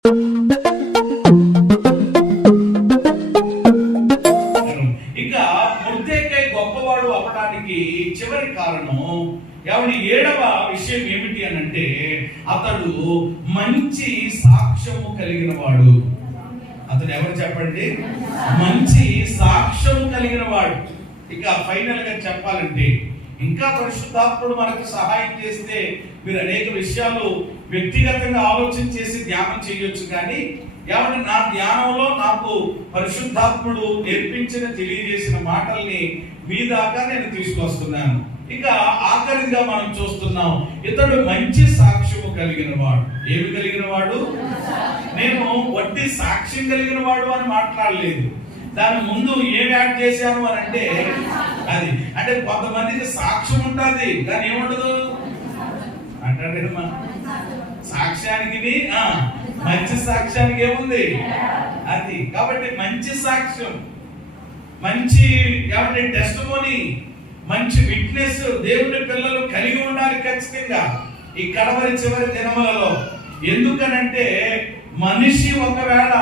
ఇక మొర్దెకై గొప్పవాడు అవ్వడానికి చివరి కారణం ఎవరి 7వ విషయం ఏమిటి అని అంటే అతడు మంచి సాక్ష్యము కలిగిన వాడు. అతడు ఎవరు చెప్పండి? మంచి సాక్ష్యము కలిగిన వాడు. ఇక ఫైనల్ గా చెప్పాలంటే ఇంకా పరిశుద్ధాత్ముడు మనకు సహాయం చేస్తే మీరు అనేక విషయాలు వ్యక్తిగతంగా ఆలోచన చేసి ధ్యానం చేయొచ్చు. కానీ ఎవరి నా ధ్యానంలో నాకు పరిశుద్ధాత్ముడు నేర్పించిన తెలియజేసిన మాటల్ని మీ దాకా నేను తీసుకొస్తున్నాను. ఇక ఆఖరిగా మనం చూస్తున్నాం, ఇతడు మంచి సాక్ష్యము కలిగిన వాడు. ఏమి కలిగిన వాడు? నేను వట్టి సాక్ష్యం కలిగిన వాడు అని మాట్లాడలేదు. దాని ముందు ఏమి యాడ్ చేశాను అని అంటే అది అంటే కొంతమందికి సాక్ష్యం ఉంటుంది కానీ ఏముండదు అంటాడేమా. సాక్ష్యానికి మంచి సాక్ష్యానికి ఏముంది అది. కాబట్టి మంచి సాక్ష్యం, మంచి ఏమంటే టెస్టిమోనీ, మంచి విట్నెస్ దేవుని పిల్లలు కలిగి ఉండాలి ఖచ్చితంగా ఈ కడవరి చివరి దినములలో. ఎందుకనంటే మనిషి ఒకవేళ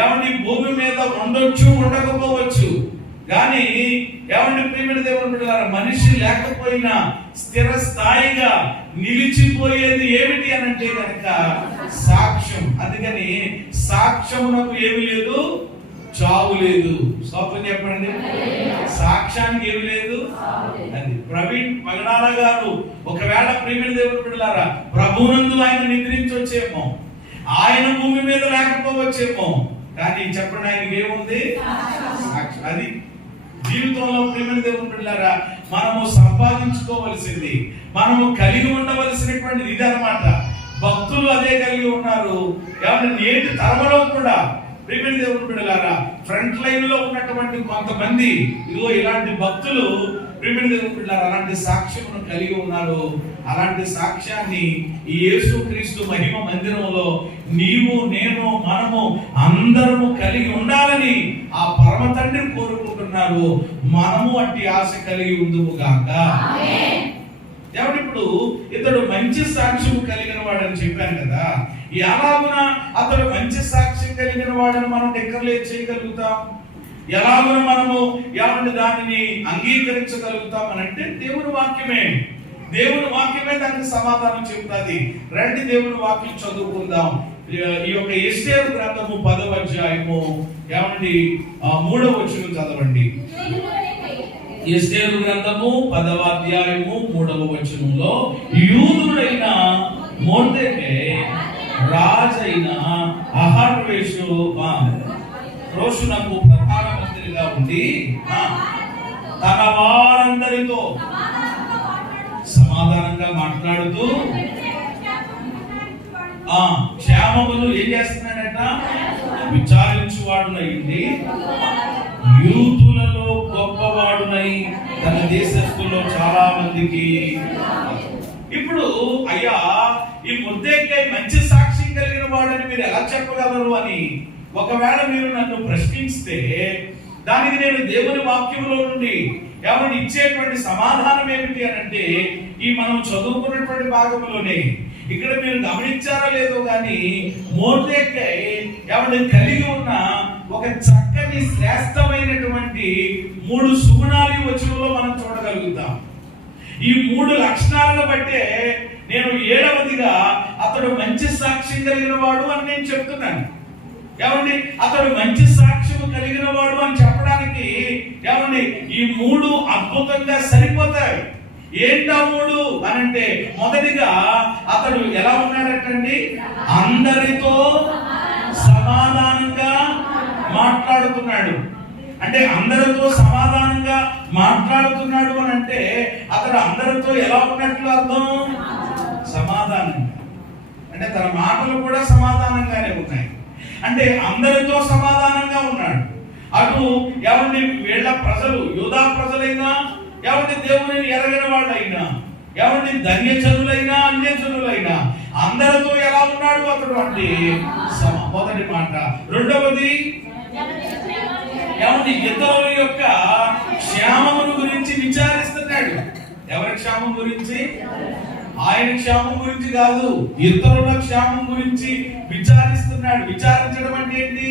ఏమండి భూమి మీద ఉండొచ్చు ఉండకపోవచ్చు, కానీ ఏమండి ప్రియమైన దేవుని బిడ్డలారా మనిషి లేకపోయినా స్థిర స్థాయిగా నిలిచిపోయేది ఏమిటి అని అంటే కనుక సాక్ష్యం. అందుకని సాక్ష్యమునకు ఏమి లేదు, చావు లేదు. స్వప్నం చెప్పండి, సాక్ష్యానికి ఏమి లేదు అది. ప్రవీణ్ పగడాల గారు ఒకవేళ ప్రియమైన దేవుని బిడ్డలారా ప్రభువునందు ఆయన నిద్రించొచ్చేమో, ఆయన భూమి మీద లేకపోవచ్చేమో, కానీ చెప్పండి ఆయనకి ఏముంది? సాక్ష్యం. అది జీవితంలో ప్రియమైన దేవుని బిడ్డలారా మనము సంపాదించుకోవలసింది, మనము కలిగి ఉండవలసినటువంటిది ఇది అన్నమాట. భక్తులు అదే కలిగి ఉన్నారు. ఎవరి నేటి తరంలో కూడా ప్రియమైన దేవుని బిడ్డలారా ఫ్రంట్ లైన్ లో ఉన్నటువంటి కొంతమంది ఇదిగో ఇలాంటి భక్తులు ప్రియమైన దేవుని బిడ్డలారా అలాంటి సాక్ష్యమును కలిగి ఉన్నారు. అలాంటి సాక్ష్యాన్ని ఈ యేసుక్రీస్తు మహిమ మందిరంలో నీవు నేను మనము అందరము కలిగి ఉండాలని ఆ పరమ తండ్రి కోరుకుంటున్నారు. మనము అట్టి ఆశ కలిగి ఉందుము గాక. ఇప్పుడు ఇతడు మంచి సాక్ష్యం కలిగిన వాడని చెప్పాను కదా. ఎలాగున అతడు మంచి సాక్ష్యం కలిగిన వాడని మనం డిక్లేర్ చేయగలుగుతాం? ఎలాగున మనము ఏమంటే దానిని అంగీకరించగలుగుతాం అని అంటే దేవుని వాక్యమే. దేవుని వాక్యమే దానికి సమాధానం చెప్తుంది. రండి దేవుని వాక్యం చదువుకుందాం. ఈ యొక్క ఎస్తేరు గ్రంథము 10వ అధ్యాయము ఏమండి 3వ వచనం చదవండి. ఎస్తేరు గ్రంథము 10వ అధ్యాయము 3వ వచనంలో యూదుడైన మొర్దెకై రాజైన అహర్వేషునకు ప్రధానమంత్రిగా ఉండి తన వారందరితో సమాధానంగా మాట్లాడుతూ క్షేమమును ఏం చేస్తున్నాడట? విచారించువాడునయ్యుండి యూతులలో గొప్పవాడునై తన దేశస్తుల్లో చాలా మందికి. ఇప్పుడు అయ్యా ఈ మొర్దెకై మంచి సాక్ష్యం కలిగిన వాడని మీరు ఎలా చెప్పగలరు అని ఒకవేళ మీరు నన్ను ప్రశ్నిస్తే దానికి నేను దేవుని వాక్యంలో నుండి ఎవరిని ఇచ్చేటువంటి సమాధానం ఏమిటి అని అంటే ఈ మనం చదువుకున్నటువంటి భాగంలోనే ఇక్కడ మీరు గమనించారో లేదో కానీ మొర్దెకై ఎవరిని కలిగి ఉన్న ఒక చక్కని శ్రేష్టమైనటువంటి 3 సుగుణాలు ఈ వచనంలో మనం చూడగలుగుతాం. ఈ 3 లక్షణాలను బట్టే నేను 7వదిగా అతడు మంచి సాక్ష్యం కలిగిన వాడు అని నేను చెప్తున్నాను. ఏమండి అతడు మంచి సాక్ష్యం కలిగిన వాడు అని చెప్పడానికి ఏమండి ఈ 3 అద్భుతంగా సరిపోతాయి. ఏంటా 3 అని అంటే మొదటిగా అతడు ఎలా ఉన్నాడటండి? అందరితో సమాధానంగా మాట్లాడుతున్నాడు. అంటే అందరితో సమాధానంగా మాట్లాడుతున్నాడు అని అంటే అతడు అందరితో ఎలా ఉన్నట్లు అర్థం? సమాధానంగా. అంటే తన మాటలు కూడా సమాధానంగానే ఉన్నాయి. అంటే అందరితో సమాధానంగా ఉన్నాడు. అటు ఎవరిని వీళ్ళ ప్రజలు యూదా ప్రజలైనా ఎవరిని దేవుని ఎరగని వాళ్ళైనా ఎవరిని ధన్యజనులైనా అన్యజనులైనా అందరితో ఎలా ఉన్నాడు అతడు అంటే మొదటి మాట. రెండవది ఎవరి ఇతరుల యొక్క క్షేమమును గురించి విచారిస్తున్నాడు. ఎవరి క్షేమం గురించి? ఆయన క్షేమం గురించి కాదు, ఇతరుల క్షేమం గురించి విచారిస్తున్నాడు. విచారించడం అంటే ఏంటి?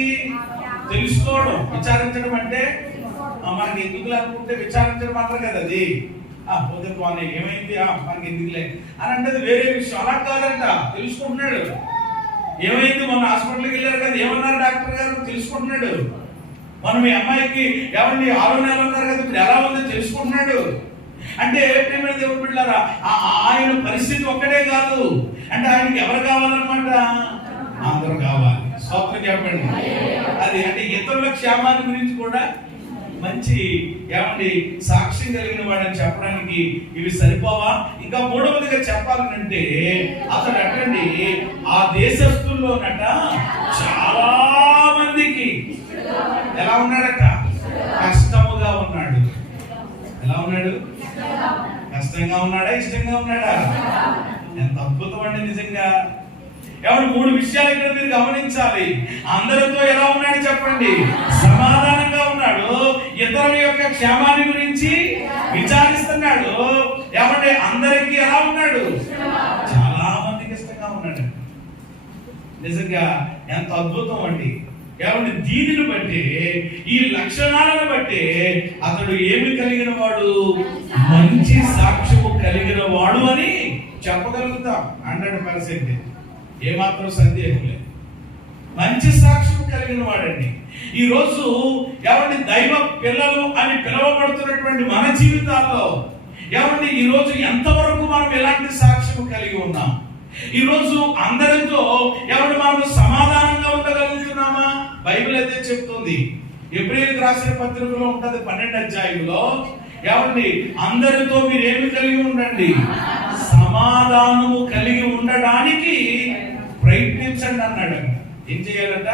తెలుసుకోవడం. విచారించడం అంటే మనకి ఎందుకులే అనుకుంటే విచారించడం అంటారు కదా, అది పోతే పోనీ ఏమైంది మనకి ఎందుకులే అని అంటే అది వేరే విషయం. అలా కాదంట, తెలుసుకుంటున్నాడు. ఏమైంది, మొన్న హాస్పిటల్కి వెళ్ళారు కదా, ఏమన్నారు డాక్టర్ గారు, తెలుసుకుంటున్నాడు. మనం మీ అమ్మాయికి ఏమండి 6 నెలలు ఉన్నారు కదా, ఇప్పుడు ఎలా ఉందో తెలుసుకుంటున్నాడు. అంటే ప్రేమ దేవుడు బిడ్డలారా, ఆయన పరిస్థితి ఒక్కటే కాదు, అంటే ఆయనకి ఎవరు కావాలన్నమాట? అందరూ కావాలి. స్తోత్రం చెప్పండి. అది అంటే ఇతరుల క్షేమాన్ని గురించి కూడా మంచి ఏమండి సాక్ష్యం కలిగిన వాడని చెప్పడానికి ఇవి సరిపోవా? ఇంకా మూడవదిగా చెప్పాలంటే అతడు అటండి ఆ దేశస్తుల్లోనట చాలా మందికి ఎలా ఉన్నాడట? కష్టముగా ఉన్నాడు. ఎలా ఉన్నాడు? కష్టంగా ఉన్నాడా? ఇష్టంగా ఉన్నాడా? ఎంత అద్భుతం అండి నిజంగా. ఎవరు 3 విషయాలు ఇక్కడ మీరు గమనించాలి. అందరితో ఎలా ఉన్నాడు చెప్పండి? సమాధానంగా ఉన్నాడు. ఇతరుల యొక్క క్షేమాన్ని గురించి విచారిస్తున్నాడు. ఏమంటే అందరికీ ఎలా ఉన్నాడు? చాలా మందికి ఇష్టంగా ఉన్నాడు. నిజంగా ఎంత అద్భుతం అండి. ఏమంటే దీనిని బట్టి, ఈ లక్షణాలను బట్టి అతడు ఏమి కలిగిన వాడు? మంచి సాక్ష్యము కలిగిన వాడు అని చెప్పగలుగుతాం 100%. ఏమాత్రం సందేహం లేదు. మంచి సాక్ష్యం కలిగిన వాడండి. ఈ రోజు ఏమండి దైవ పిల్లలు అని పిలువబడుతున్నటువంటి మన జీవితాల్లో ఏమండి ఈ రోజు ఎంతవరకు మనం ఎలాంటి సాక్ష్యం కలిగి ఉన్నాం? ఈ రోజు అందరితో ఎవరు మనం సమాధానంగా ఉండగలుగుతున్నామా? బైబిల్ అయితే చెప్తుంది, ఎబ్రియలకు రాసిన పత్రికలో ఉంటది 12వ అధ్యాయంలో, ఏమండి అందరితో మీరు ఏమి కలిగి ఉండండి? సమాధానము కలిగి ఉండడానికి ప్రయత్నించండి అన్నాడు. ఏం చేయాలంట?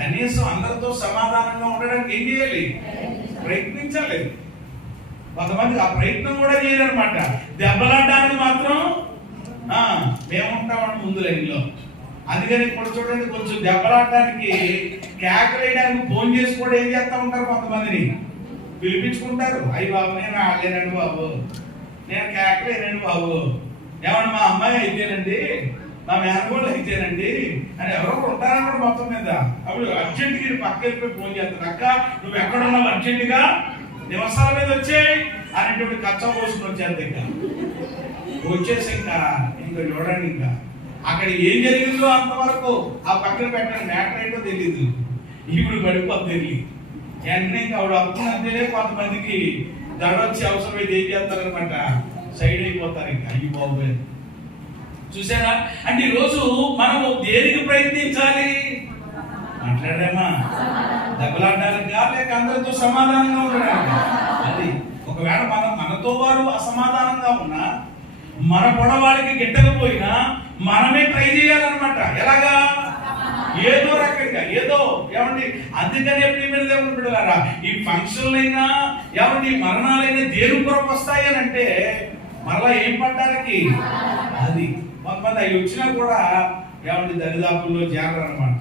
కనీసం అందరితో సమాధానంగా ఉండడానికి ఏం చేయాలి? ప్రయత్నించాలి. కొంతమంది ఆ ప్రయత్నం కూడా చేయాలన్నమాట. దెబ్బలాడడానికి మాత్రం మేముంటామండి ముందు లైన్లో. అందుకని ఇప్పుడు చూడండి, కొంచెం దెబ్బలాడడానికి కేకలేయడానికి ఫోన్ చేసి కూడా ఏం చేస్తా ఉంటారు, కొంతమందిని పిలిపించుకుంటారు. అయ్యి బాబు నేను ఆడలేనండి బాబు, నేను కేకలేనండి బాబు, ఏమన్నా మా అమ్మాయి అయితేనండి, మా మేనగోళ్ళు అయితేనండి అని ఎవరో ఉంటారన్నాడు మొత్తం మీద. అప్పుడు అర్జెంట్గా పక్క వెళ్ళిపోయి ఫోన్ చేస్తారు, అక్క నువ్వు ఎక్కడున్నావు అర్జెంటుగా నివసాల మీద వచ్చేయి అనేటువంటి కచ్చా పోసుకుని వచ్చేది. వచ్చేసి ఇంకా చూడండి, ఇంకా అక్కడ ఏం జరిగిందో అంతవరకు ఆ పక్కన పెట్టిన మ్యాటర్ ఏంటో తెలియదు, ఇప్పుడు పడిపోతుంది తెలియదు. వెంటనే ఇంకా ఆవిడ అవుతుందంటేనే కొంతమందికి దడొచ్చి అవసరమైతే ఏం చేస్తారనమాట, సైడ్ అయిపోతారు. ఇంకా అయ్యి బాబు చూసారా? అంటే ఈరోజు మనము దేనికి ప్రయత్నించాలి? మాట్లాడేమా దెబ్బలాడడానికి, లేక అందరితో సమాధానంగా ఉండడానికి. అది ఒకవేళ మనతో వారు అసమాధానంగా ఉన్నా, మన పొడవాడికి గిట్టకపోయినా మనమే ట్రై చేయాలన్నమాట. ఎలాగా? ఏదో రకంగా ఏదో. ఏమండి అందుకనే ప్రియమైన దేవుని బిడ్డలారా, ఈ ఫంక్షన్లైనా ఏమండి మరణాలైనా దేని కొరకు వస్తాయి అని అంటే మరలా ఏం పడ్డానికి? అది కొంతమంది అవి వచ్చినా కూడా ఏమండి దరిదాపుల్లో జాగ్రత్త అనమాట.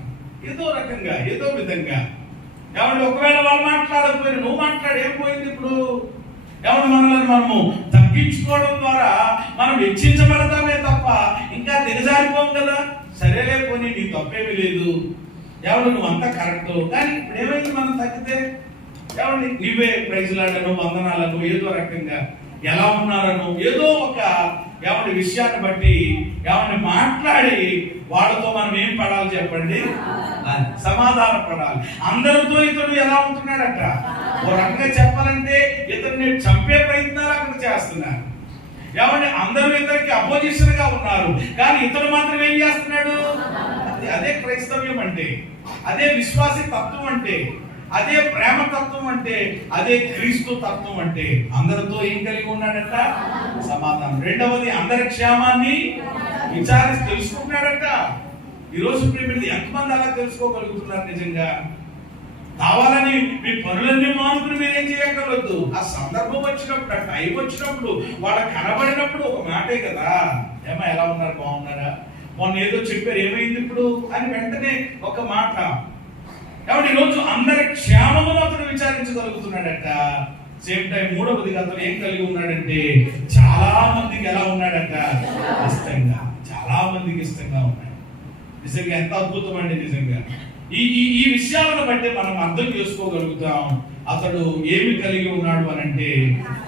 ఏదో రకంగా ఏదో విధంగా ఏమండి ఒకవేళ వాళ్ళు మాట్లాడకపోయినా నువ్వు మాట్లాడి ఏం పోయింది ఇప్పుడు? ఎవరు మనల్ని మనము తగ్గించుకోవడం ద్వారా మనం హెచ్చించబడతామే తప్ప ఇంకా దిగజారిపోం కదా. సరేలే పోనీ నీ తప్పేమీ లేదు, ఎవరు నువ్వు అంతా కరెక్ట్. కానీ ఇప్పుడు ఏమైంది, మనం తగ్గితే ఎవరిని నువ్వే ప్రైజ్లాడను వందనాలను ఏదో రకంగా ఎలా ఉన్నారను ఏదో ఒక ఎవరి విషయాన్ని బట్టి ఎవరిని మాట్లాడి వాళ్ళతో మనం ఏం పడాలి చెప్పండి? సమాధాన పడాలి. అందరితో ఇతడు ఎలా ఉంటున్నాడట? ఓ రకంగా చెప్పాలంటే ఇతరుని చంపే ప్రయత్నాలు అక్కడ చేస్తున్నారు. ఏమంటే అందరూ ఇతనికి అపోజిషన్ గా ఉన్నారు, కానీ ఇతడు మాత్రం ఏం చేస్తున్నాడు? అదే క్రైస్తవ్యం అంటే, అదే విశ్వాసీ తత్వం అంటే, అదే ప్రేమ తత్వం అంటే, అదే క్రీస్తు తత్వం అంటే. అందరితో ఏం కలిగి ఉన్నాడట? సమాధానం. రెండవది అందరి క్షేమాన్ని విచారించి తెలుసుకుంటున్నాడట. ఈరోజు ప్రేమిది ఎంతమంది అలా తెలుసుకోగలుగుతున్నారు? నిజంగా కావాలని మీ పనులన్నీ మానుకుని మీరేం చేయగలవద్దు. ఆ సందర్భం వచ్చినప్పుడు, ఆ టైం వచ్చినప్పుడు, వాళ్ళ కనబడినప్పుడు ఒక మాటే కదా, ఏమో ఎలా ఉన్నారు, బాగున్నారా, మొన్న ఏదో చెప్పారు ఏమైంది ఇప్పుడు అని వెంటనే ఒక మాట. కాబట్టి ఈరోజు అందరి క్షేమమును అతను విచారించగలుగుతున్నాడట. సేమ్ టైం మూడవదిగా అతను ఏం కలిగి ఉన్నాడంటే చాలా మందికి ఎలా ఉన్నాడంట, ఇష్టంగా, చాలా మందికి ఇష్టంగా ఉన్నాడు. నిజంగా ఎంత అద్భుతం అండి. నిజంగా ఈ ఈ విషయాలను బట్టి మనం అర్థం చేసుకోగలుగుతాం అతడు ఏమి కలిగి ఉన్నాడు అని అంటే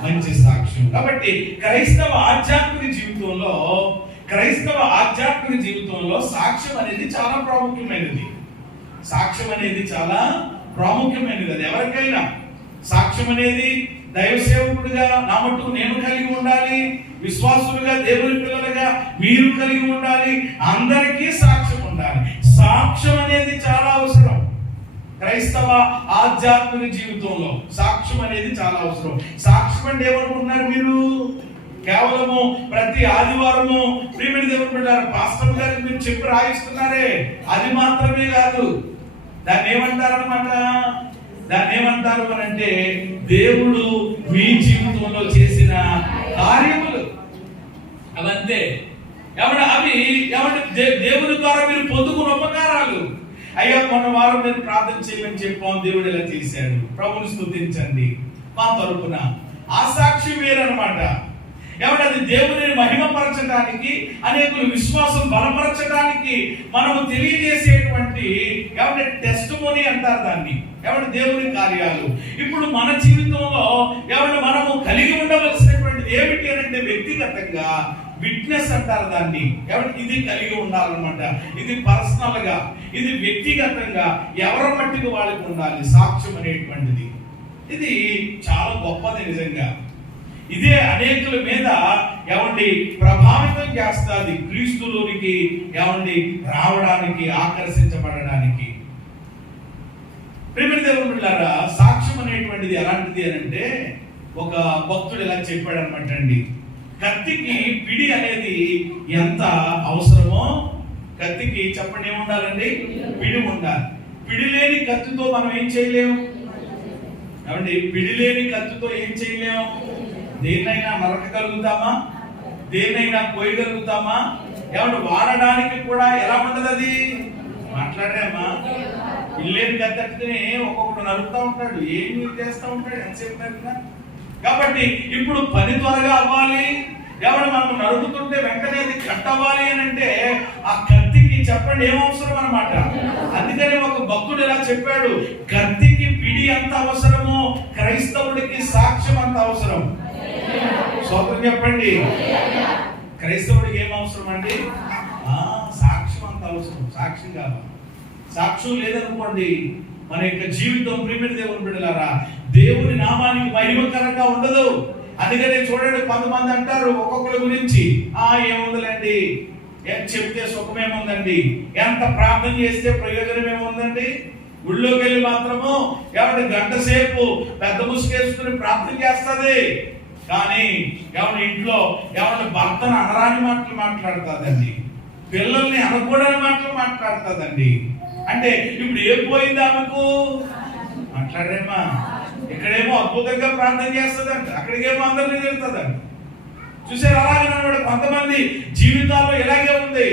మంచి సాక్ష్యం. కాబట్టి క్రైస్తవ ఆధ్యాత్మిక జీవితంలో సాక్ష్యం అనేది చాలా ప్రాముఖ్యమైనది. సాక్ష్యం అనేది చాలా ప్రాముఖ్యమైనది. అది ఎవరికైనా సాక్ష్యం అనేది దైవ సేవకుడిగా నా మటుకు నేను కలిగి ఉండాలి, విశ్వాసులుగా దేవుని పిల్లలుగా మీరు కలిగి ఉండాలి, అందరికీ సాక్ష్యం ఉండాలి. సాక్ష్యం అనేది చాలా అవసరం. క్రైస్తవ ఆధ్యాత్మిక జీవితంలో సాక్ష్యం అనేది చాలా అవసరం. సాక్ష్యం అంటే ఏమనుకుంటున్నారు మీరు? కేవలము ప్రతి ఆదివారము ప్రియమైన దేవుని బిడ్డలారా పాస్టర్ గారికి మీరు చెప్పి రాయిస్తున్నారే, అది మాత్రమే కాదు. దాన్ని ఏమంటారు అని అంటే దేవుడు మీ జీవితంలో చేసిన కార్యములు అవంతే. అవి దేవుని ద్వారా మీరు పొందుకున్న ఉపకారాలు. అయ్యా మొన్న వారం నేను ప్రార్థన చేయమని చెప్పాం, దేవుడు ఇలా చేశాడు, ప్రభుని స్తుతించండి మా తరపున. ఆ సాక్షి వేరనమాట. అది దేవుని మహిమపరచడానికి, అనేకులు విశ్వాసం బలపరచడానికి మనము తెలియజేసేటువంటి టెస్టిమోనీ అంటారు దాన్ని. దేవుని కార్యాలు. ఇప్పుడు మన జీవితంలో మనము కలిగి ఉండవలసినటువంటిది ఏమిటి అంటే వ్యక్తిగతంగా విట్నెస్ అంటారు దాన్ని. ఇది కలిగి ఉండాలన్నమాట. ఇది పర్సనల్ గా, ఇది వ్యక్తిగతంగా ఎవరి మట్టికి వాళ్ళకి ఉండాలి సాక్ష్యం అనేటువంటిది. ఇది చాలా గొప్పది నిజంగా. ఇదే అనేకుల మీద ప్రభావితం చేస్తుంది, క్రీస్తులోనికి రావడానికి, ఆకర్షించబడడానికి. ప్రియమైన దేవుని బిడ్డలారా సాక్ష్యం అనేటువంటిది ఎలాంటిది అని అంటే ఒక భక్తుడు ఇలా చెప్పాడు అనమాట అండి. కత్తికి పిడి అనేది ఎంత అవసరమో, కత్తికి చెప్పండి ఏముండాలండి, పిడి ఉండాలి. పిడి లేని కత్తితో మనం ఏం చేయలేము. పిడి లేని కత్తితో ఏం చేయలేము. దేన్నైనా నరకగలుగుతామా, దేన్నైనా కోయగలుగుతామా? వాడడానికి కూడా ఎలా ఉండదు. అది మాట్లాడామా, పిల్లేని కత్తిని ఒక్కొక్కడు నరుకుతా ఉంటాడు, ఏం చేస్తూ ఉంటాడు, ఎంతసేపు. కాబట్టి ఇప్పుడు పని త్వరగా అవ్వాలి, మనం నరుకుతుంటే వెంటనే అది కట్ అవ్వాలి అని అంటే ఆ కత్తికి చెప్పండి ఏం అవసరం అన్నమాట. అందుకని ఒక భక్తుడు ఇలా చెప్పాడు, కత్తికి పిడి ఎంత అవసరమో క్రైస్తవుడికి సాక్ష్యం అంత అవసరం. స్తోత్రం చెప్పండి. క్రైస్తవుడికి ఏం అవసరం అండి? సాక్ష్యం అంత అవసరం. సాక్ష్యం కావాలి. సాక్ష్యం లేదనుకోండి మన యొక్క జీవితం ప్రియమైన దేవుని బిడ్డలారా దేవుని నామానికి మహిమకరంగా ఉండదు. అందుకనే చూడండి, కొంతమంది అంటారు ఒక్కొక్కరి గురించి, ఏముందండి, ఏం చెప్తే సుఖమేముందండి, ఎంత ప్రార్థన చేస్తే ప్రయోజనం ఏముందండి, గుళ్ళోకి వెళ్ళి మాత్రము గంట సేపు పెద్ద ముసుకేసుకుని ప్రార్థన చేస్తుంది, కానీ ఇంట్లో భర్తను అనరాని మాటలు మాట్లాడుతుందండి, పిల్లల్ని అనకూడని మాటలు మాట్లాడుతుందండి. అంటే ఇప్పుడు ఏం పోయింది ఆమెకు? మాట్లాడరేమా. ఇక్కడేమో అద్భుతంగా ప్రార్థన చేస్తుందంట, అక్కడికేమో అందరినీ తిడుతుందంట. చూసారు అలాగే కొంతమంది జీవితాల్లో ఇలాగే ఉంది.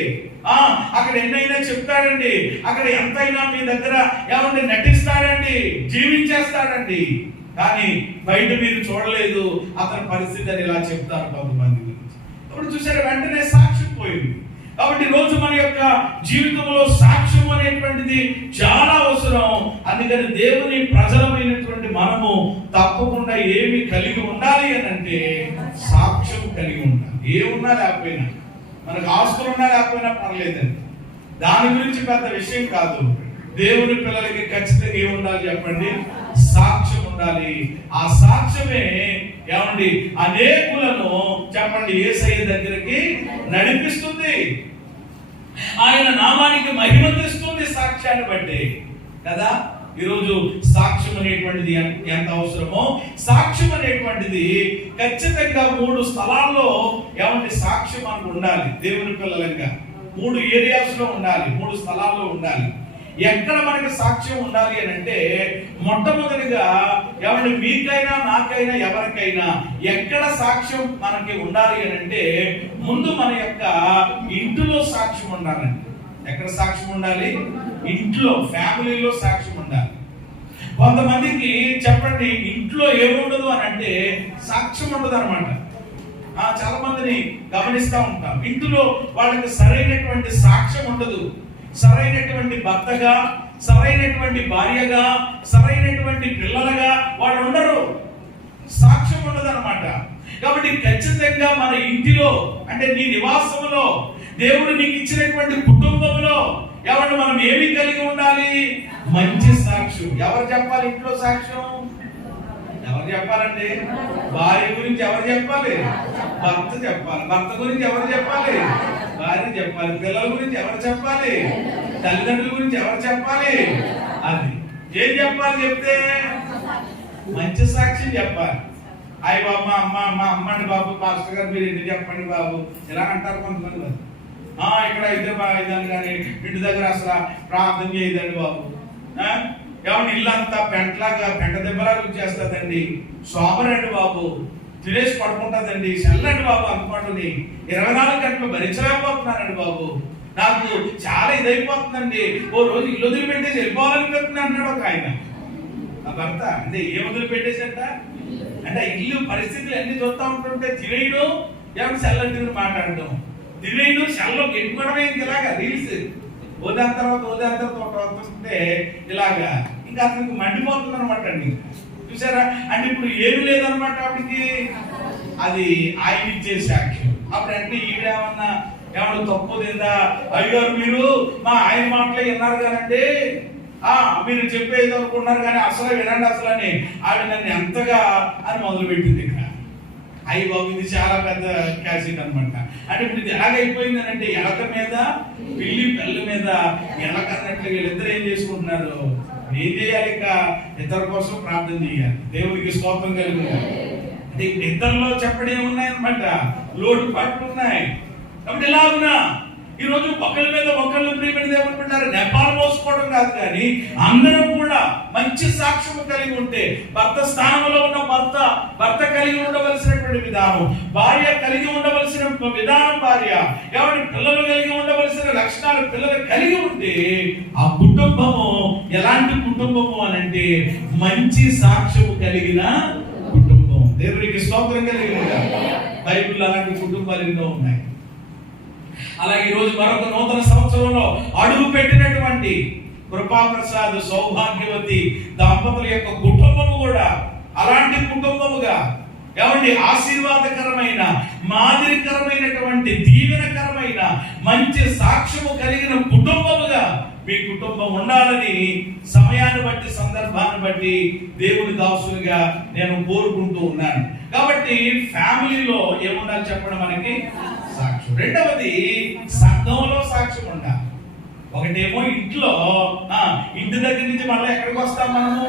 అక్కడ ఎన్నైనా చెప్తాడండి, అక్కడ ఎంతైనా మీ దగ్గర నటిస్తాడండి, జీవించేస్తాడండి, కానీ బయట మీరు చూడలేదు అతని పరిస్థితి అని ఇలా చెప్తారు కొంతమంది గురించి. ఇప్పుడు చూసారు వెంటనే సాక్ష్యం పోయింది. కాబట్టి రోజు మన యొక్క జీవితంలో సాక్ష్యం అనేటువంటిది చాలా అవసరం. అందుకని దేవుని ప్రజలమైనటువంటి మనము తప్పకుండా ఏమి కలిగి ఉండాలి అని అంటే సాక్ష్యం కలిగి ఉండాలి. ఏమున్నా లేకపోయినా, మనకు ఆస్తులు ఉన్నా లేకపోయినా పర్లేదండి, దాని గురించి పెద్ద విషయం కాదు. దేవుని పిల్లలకి ఖచ్చితంగా ఏముండాలి చెప్పండి? సాక్ష్యం ఉండాలి. ఆ సాక్ష్యమే అనేకులను చెప్పండి యేసయ్య దగ్గరికి నడిపిస్తుంది, ఆయన నామానికి మహిమ తెస్తుంది సాక్ష్యాన్ని బట్టి కదా. ఈరోజు సాక్ష్యం అనేటువంటిది ఎంత అవసరమో, సాక్ష్యం అనేటువంటిది ఖచ్చితంగా 3 స్థలాల్లో సాక్ష్యం మనకు ఉండాలి. దేవుని పిల్లలంగా 3 ఏరియాస్ లో ఉండాలి, 3 స్థలాల్లో ఉండాలి. ఎక్కడ మనకి సాక్ష్యం ఉండాలి అని అంటే మొట్టమొదటిగా మీకైనా నాకైనా ఎవరికైనా ఎక్కడ సాక్ష్యం మనకి ఉండాలి అని అంటే ముందు మన యొక్క ఇంటిలో సాక్ష్యం ఉండాలండి. ఎక్కడ సాక్ష్యం ఉండాలి? ఇంట్లో, ఫ్యామిలీలో సాక్ష్యం ఉండాలి. కొంతమందికి చెప్పండి, ఇంట్లో ఏముండదు అని అంటే సాక్ష్యం ఉండదు అనమాట. చాలా మందిని గమనిస్తూ ఉంటాం, ఇంట్లో వాళ్ళకి సరైనటువంటి సాక్ష్యం ఉండదు. సరైనటువంటి భర్తగా, సరైనటువంటి భార్యగా, సరైనటువంటి పిల్లలుగా వాళ్ళు ఉండరు, సాక్ష్యం ఉండదు అనమాట. కాబట్టి ఖచ్చితంగా మన ఇంటిలో అంటే నీ నివాసంలో, దేవుడు నీకు ఇచ్చినటువంటి కుటుంబంలో ఎవరు మనం ఏమి కలిగి ఉండాలి? మంచి సాక్ష్యం. ఎవరు చెప్పాలి ఇంట్లో సాక్ష్యం? ఎవరు చెప్పాలండి? భార్య గురించి ఎవరు చెప్పాలి? భర్త చెప్పాలి. భర్త గురించి ఎవరు చెప్పాలి? భార్య చెప్పాలి. పిల్లల గురించి ఎవరు చెప్పాలి? తల్లిదండ్రుల గురించి ఎవరు చెప్పాలి? అది ఏం చెప్పాలి? చెప్తే మంచి సాక్ష్యం చెప్పాలి. అయ్య బాబు, మా అమ్మండి బాబు, పాస్టర్ గారు మీరు ఎందుకు చెప్పండి బాబు, ఇలా అంటారు కొంతమంది. ఇక్కడ అయితే ఇదని కానీ ఇంటి దగ్గర అసలు ప్రార్థన చేయదండి బాబు, ఏమన్నా ఇల్లంతా పెంట దెబ్బలాగా వచ్చేస్తుందండి, సోమరండి బాబు, తినేసి పడుకుంటుందండి, చల్లండి బాబు, అందుబాటుని 24 గంటలు భరించలేకపోతున్నానండి బాబు, నాకు చాలా ఇదైపోతుందండి, ఓ రోజు ఇల్లు వదిలిపెట్టేసి వెళ్ళిపోవాలనిపిస్తుంది అంటున్నాడు ఒక ఆయన. ఆ భర్త అంటే ఏం వదిలిపెట్టేసట అంటే ఇల్లు పరిస్థితులు అన్ని చూస్తూ ఉంటుంటే తినేయడం, ఏమన్నా చల్లంటి మాట్లాడడం, తినేయడం, చల్లలో గెట్టుకోవడమే ఇలాగా రీల్స్ ఓదాని తర్వాత వస్తుంటే ఇలాగా ఇంకా అతనికి మండిపోతుంది అనమాట అండి. చూసారా? అంటే ఇప్పుడు ఏమి లేదనమాట ఆవిడికి, అది ఆయన ఇచ్చే సాక్ష్యం. అప్పుడు అంటే ఈవిడేమన్నా తప్పు తిందా, అయ్యారు మీరు మా ఆయన మాటలే విన్నారు కానండి, మీరు చెప్పేది అనుకున్నారు కానీ అసలు వినండి అసలు అని ఆవిడ నన్ను ఎంతగా అని మొదలుపెట్టింది. ఇక్కడ అయ్యి బాబు ఇది చాలా పెద్ద క్యాసెట్ అనమాట. అంటే ఇప్పుడు ఇది ఎలాగైపోయింది అంటే ఎలక మీద పిల్లి పెళ్ళ మీద ఎలకన్నట్లు వీళ్ళిద్దరు ఏం చేసుకుంటున్నారు, ఏం చేయాలి? ఇక ఇద్దరి కోసం ప్రార్థన చేయాలి, దేవుడికి స్తోత్రం కలిగి. అంటే ఇప్పుడు ఇద్దరిలో చెప్పడం ఉన్నాయన్నమాట, లోటుపాట్లు ఉన్నాయి. కాబట్టి ఎలా ఉన్నా ఈరోజు ఒకళ్ళ మీద ఒకళ్ళు ప్రియమైన దేవుని పెట్టారు, నెపాలు మోసుకోవడం కాదు, కానీ అందరం కూడా మంచి సాక్ష్యం కలిగి ఉంటే, భర్త స్థానంలో ఉన్న భర్త కలిగి ఉండవలసినటువంటి విధానం, భార్య కలిగి ఉండవలసిన విధానం, భార్య ఎవరి పిల్లలు కలిగి ఉండవలసిన లక్షణాలు పిల్లలు కలిగి ఉంటే ఆ కుటుంబము ఎలాంటి కుటుంబము అని అంటే మంచి సాక్ష్యం కలిగిన కుటుంబం. దేవునికి స్తోత్రం కలిగి ఉంటారు. బైబిల్లో అలాంటి కుటుంబాలు ఎన్నో ఉన్నాయి. అలాగే ఈరోజు మరొక నూతన సంవత్సరంలో అడుగు పెట్టినటువంటి కృపాప్రసాద్ సౌభాగ్యవతి దంపతుల యొక్క కుటుంబము కూడా అలాంటి కుటుంబముగా ఏమండి ఆశీర్వాదకరమైన, మాదిరికరమైనటువంటి, దీవెనకరమైన, మంచి సాక్ష్యము కలిగిన కుటుంబముగా మీ కుటుంబం ఉండాలని సమయాన్ని బట్టి, సందర్భాన్ని బట్టి దేవుని దాసులుగా నేను కోరుకుంటూ ఉన్నాను. కాబట్టి ఫ్యామిలీలో ఏముండాలి చెప్పడం మనకి సాక్ష్యం. రెండవది సంఘంలో సాక్ష్యం ఉండాలి. ఒకటేమో ఇంట్లో, ఇంటి దగ్గర నుంచి మళ్ళీ ఎక్కడికి వస్తాం? మనము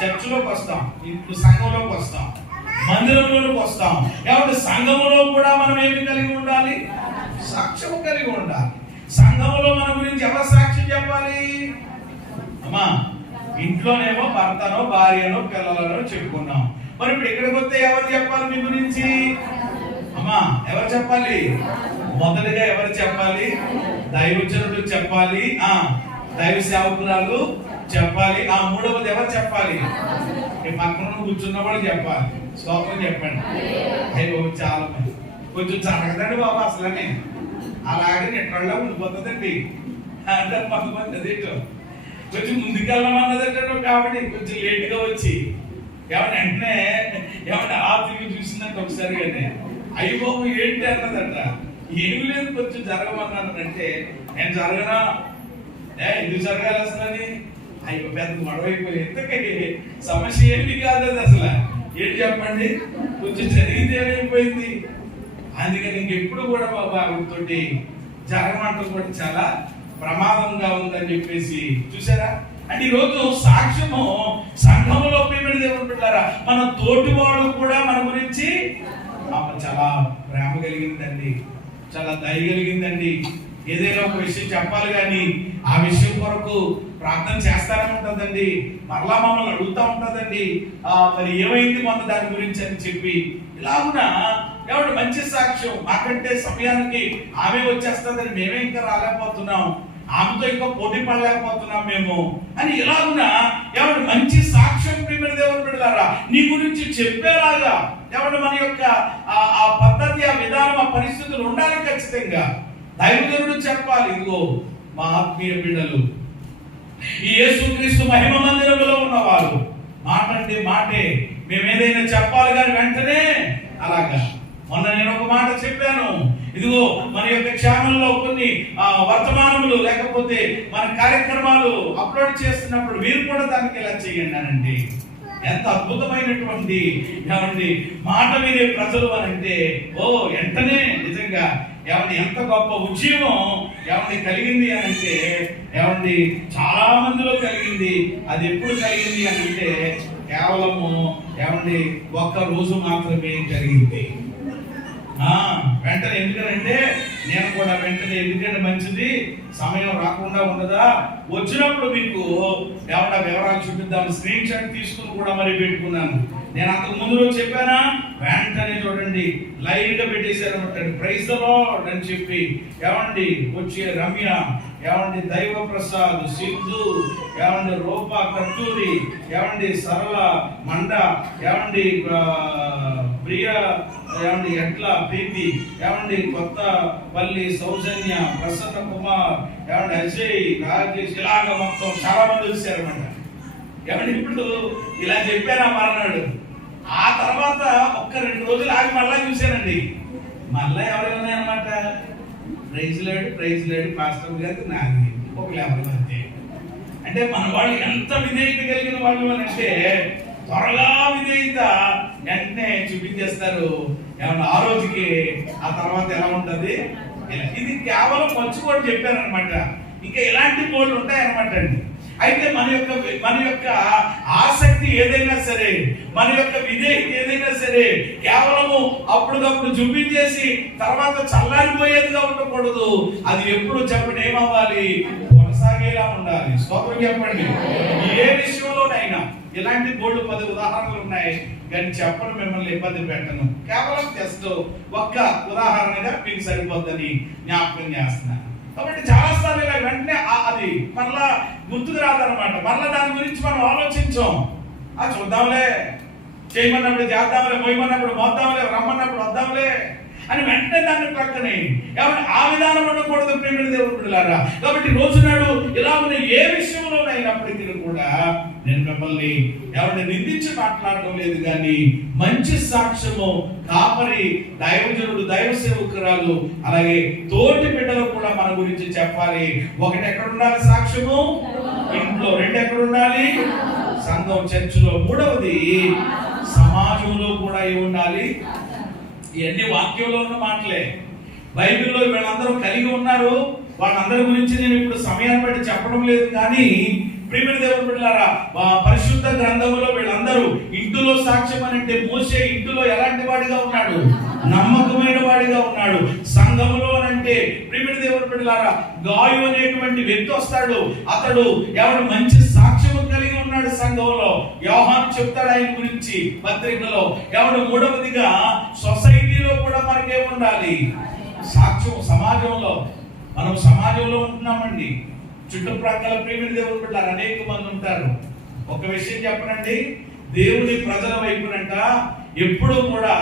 చర్చిలోకి వస్తాం, ఇప్పుడు సంఘంలోకి వస్తాం, మందిరంలోకి వస్తాం. కాబట్టి సంఘంలో కూడా మనం ఏమి కలిగి ఉండాలి? సాక్ష్యం కలిగి ఉండాలి. సంఘంలో మన గురించి ఎవరు సాక్ష్యం చెప్పాలి? అమ్మా ఇంట్లోనేమో భర్తనో భార్యనో పిల్లలనో చెప్పుకున్నాం, మరి ఇప్పుడు ఇక్కడికి వస్తే ఎవరు చెప్పాలి మీ గురించి? అమ్మా ఎవరు చెప్పాలి? మొదటిగా ఎవరు చెప్పాలి? దైవజనుడు చెప్పాలి, దైవ సేవకురాలు చెప్పాలి, మూడవది ఎవరు చెప్పాలి? పక్కన కూర్చున్న వాళ్ళు చెప్పాలి. స్తోత్రం చెప్పండి. అయ్యో చాలా మంది కొంచెం జరగదండి బాబు అసలని, అలాగే నెట్లలో ఉండిపోతుందండి అంటే కొంతమంది అదేంటో కొంచెం ముందుకెళ్ళమన్నదంటే కాబట్టి కొంచెం లేట్గా వచ్చి ఏమన్నా వెంటనే ఏమన్నా ఆ తిరిగి చూసిందంటే ఒకసారి కానీ అయ్యి బాబు ఏంటి అన్నదంట, ఏమి లేదు కొంచెం జరగమన్నానంటే నేను జరగనా, ఎందుకు జరగాలి అసలని, అయ్యో పెద్ద గొడవైపోయి ఎందుకని సమస్య ఏమి కాదు అది అసలు ఏంటి చెప్పండి, కొంచెం జరిగితే ఏమైపోయింది. అందుకని ఇంకెప్పుడు కూడా బాబు ఆవిడతోటి జరగమంటం కూడా చాలా ప్రమాదంగా ఉందని చెప్పేసి చూసారా. అంటే ఈరోజు సాక్ష్యము సంఘంలో ప్రియమైన దేవుని బిడ్డలారా, మన తోటి వాళ్ళు కూడా మన గురించి చాలా ప్రేమ కలిగిందండి, చాలా దయ కలిగిందండి, ఏదైనా ఒక విషయం చెప్పాలి కానీ ఆ విషయం కొరకు ప్రార్థన చేస్తానే ఉంటుందండి, మరలా మమ్మల్ని అడుగుతూ ఉంటుందండి, మరి ఏమైంది మొన్న దాని గురించి అని చెప్పి ఇలాగున ఎవరు మంచి సాక్ష్యం. మాకంటే సమయానికి ఆమె వచ్చేస్తుందని మేమే ఇంకా రాలేకపోతున్నాం, ఆమెతో ఇంకా పోటీ పడలేకపోతున్నాం మేము అని ఇలాగున్నా ఏమంటే మంచి సాక్ష్యం ప్రియమైన దేవుని బిడ్డలారా నీ గురించి చెప్పేలాగా ఏమంటే మన యొక్క ఆ పద్ధతి, ఆ విధానం, ఆ పరిస్థితులు ఉండాలి. ఖచ్చితంగా దైవజనుడు చెప్పాలి, ఇదిగో మా ఆత్మీయ బిడ్డలు ఈ యేసుక్రీస్తు మహిమ మందిరంలో ఉన్నవారు మాట అంటే మాటే, మేము ఏదైనా చెప్పాలి కానీ వెంటనే అలాగా. మొన్న నేను ఒక మాట చెప్పాను, ఇదిగో మన యొక్క ఛానల్లో కొన్ని వర్తమానములు లేకపోతే మన కార్యక్రమాలు అప్లోడ్ చేస్తున్నప్పుడు మీరు కూడా దానికి ఇలా చేయండి అనండి. ఎంత అద్భుతమైనటువంటి ఏమండి మాట వినే ప్రజలు అని అంటే వెంటనే నిజంగా ఏమండి ఎంత గొప్ప ఉద్యమం ఏమండి కలిగింది అని అంటే ఏమండి చాలా మందిలో కలిగింది. అది ఎప్పుడు కలిగింది అని అంటే కేవలము ఏమండి ఒక్క రోజు మాత్రమే జరిగింది. వెంటనే ఎందుకంటే నేను కూడా వెంటనే ఎందుకంటే మంచిది, సమయం రాకుండా ఉండదా, వచ్చినప్పుడు మీకు ఏమన్నా వివరాలు చూపిద్దాం స్క్రీన్ షాట్ తీసుకుని కూడా మరి పెట్టుకున్నాను. నేను అంతకు ముందు రోజు చెప్పానా, వెంటనే చూడండి లైవ్ గా పెట్టేశారు అనమాట. ప్రైజ్ ద లార్డ్ అని చెప్పి ఏమండి వచ్చే రమ్య, ఏమండి దైవ ప్రసాద్, సిద్ధు, ఏమండి రూపా కట్టూరి, ఏమండి సరళ మండ, ఏమండి ప్రియ, ఏమండి ఎట్ల ప్రీతి, ఏమండి కొత్త పల్లి సౌజన్య, ప్రసన్న కుమార్, ఏమండి అజయ్, రాజేష్, ఇలాగ మొత్తం చాలా మంది వచ్చారన్నమాట. ఏమండి ఇప్పుడు ఇలా చెప్పారా మరన్నాడు. ఆ తర్వాత ఒక్క 2 రోజులు ఆగి మళ్ళా చూశానండి, మళ్ళా ఎవరు ఉన్నాయన్నమాట. ప్రైజ్ లేడు పాస్టర్ గారు నాది ఒక లెవెల్ అంతే. అంటే మన వాళ్ళు ఎంత విధేయత కలిగిన వాళ్ళు అని అంటే త్వరగా విధేయత వెంటనే చూపించేస్తారు. ఏమన్నా ఆ రోజుకి ఆ తర్వాత ఎలా ఉంటది. ఇది కేవలం మర్చిపోయి చెప్పాను అనమాట. ఇంకా ఇలాంటి బోర్డు ఉంటాయన్నమాట అండి. అయితే మన యొక్క ఆసక్తి ఏదైనా సరే, మన యొక్క విధేయత ఏదైనా సరే కేవలము అప్పటికప్పుడు చూపించేసి తర్వాత చల్లారిపోయేదిగా ఉండకూడదు. అది ఎప్పుడు చెప్పండి ఏమవ్వాలి, కొనసాగేలా ఉండాలి. స్తోత్రం చెప్పండి. ఏ విషయంలోనైనా ఇలాంటి బోర్డు 10 ఉదాహరణలు ఉన్నాయి కానీ చెప్పను, మిమ్మల్ని ఇబ్బంది పెట్టను. కేవలం జస్ట్ ఒక్క ఉదాహరణగా మీకు సరిపోద్దని జ్ఞాపకం చేస్తున్నాను. కాబట్టి చాలాసార్లు ఇలా వెంటనే అది మళ్ళా గుర్తుకు రాదనమాట. మళ్ళా దాని గురించి మనం ఆలోచించాం. చూద్దాంలే, చేయమన్నప్పుడు చేద్దాంలే, మోయమన్నప్పుడు మోద్దాంలే, రమ్మన్నప్పుడు వద్దాంలే అని వెంటనే దాన్ని ప్రక్కనే ఆ విధానం ఉండకూడదు ప్రేమిల దేవుడు బిడ్డలారా. కాబట్టి రోజు నాడు ఇలా ఉన్న ఏ విషయంలోనైనప్పటికీ కూడా నేను మిమ్మల్ని ఎవరిని నిందించి మాట్లాడడం లేదు, కానీ మంచి సాక్ష్యము కాపరి, దైవజనుడు, దైవ సేవకురాలు, అలాగే తోటి బిడ్డలు కూడా మన గురించి చెప్పాలి. ఒకటి ఎక్కడ ఉండాలి సాక్ష్యము, ఇంట్లో. 2 ఎక్కడ ఉండాలి, సంఘం, చర్చిలో. 3వది సమాజంలో కూడా ఉండాలి. ఇవన్నీ వాక్యంలో ఉన్న మాటలే, బైబిల్లో వీళ్ళందరూ కలిగి ఉన్నారు. వాళ్ళందరి గురించి నేను ఇప్పుడు సమయాన్ని బట్టి చెప్పడం లేదు, కానీ ప్రియమైన దేవుని బిడ్డలారా పరిశుద్ధ గ్రంథములో వీళ్ళందరూ ఇంటిలో సాక్ష్యం అని అంటే మోషే ఇంటిలో ఎలాంటి వాడిగా ఉన్నాడు, నమ్మకమైన వాడిగా ఉన్నాడు. సంఘములో అంటే ప్రియమైన దేవుని బిడ్డలారా గాయు అనేటువంటి వ్యక్తి వస్తాడు, అతడు ఎవరు మంచి సాక్ష్యము కలిగి ఉన్నాడు సంఘంలో. యోహాను చెప్తాడు ఆయన గురించి పత్రికలో. ఎవరు 3వదిగా సొసైటీలో కూడా మనకే ఉండాలి సాక్ష్యం. సమాజంలో మనం సమాజంలో ఉంటున్నామండి, చుట్టుప్రక్కల ప్రేమిల దేవుని బిడ్డలు అనేక మంది ఉంటారు. ఒక విషయం చెప్పనండి, దేవుని ప్రజల వైపునంట ఎప్పుడూ కూడా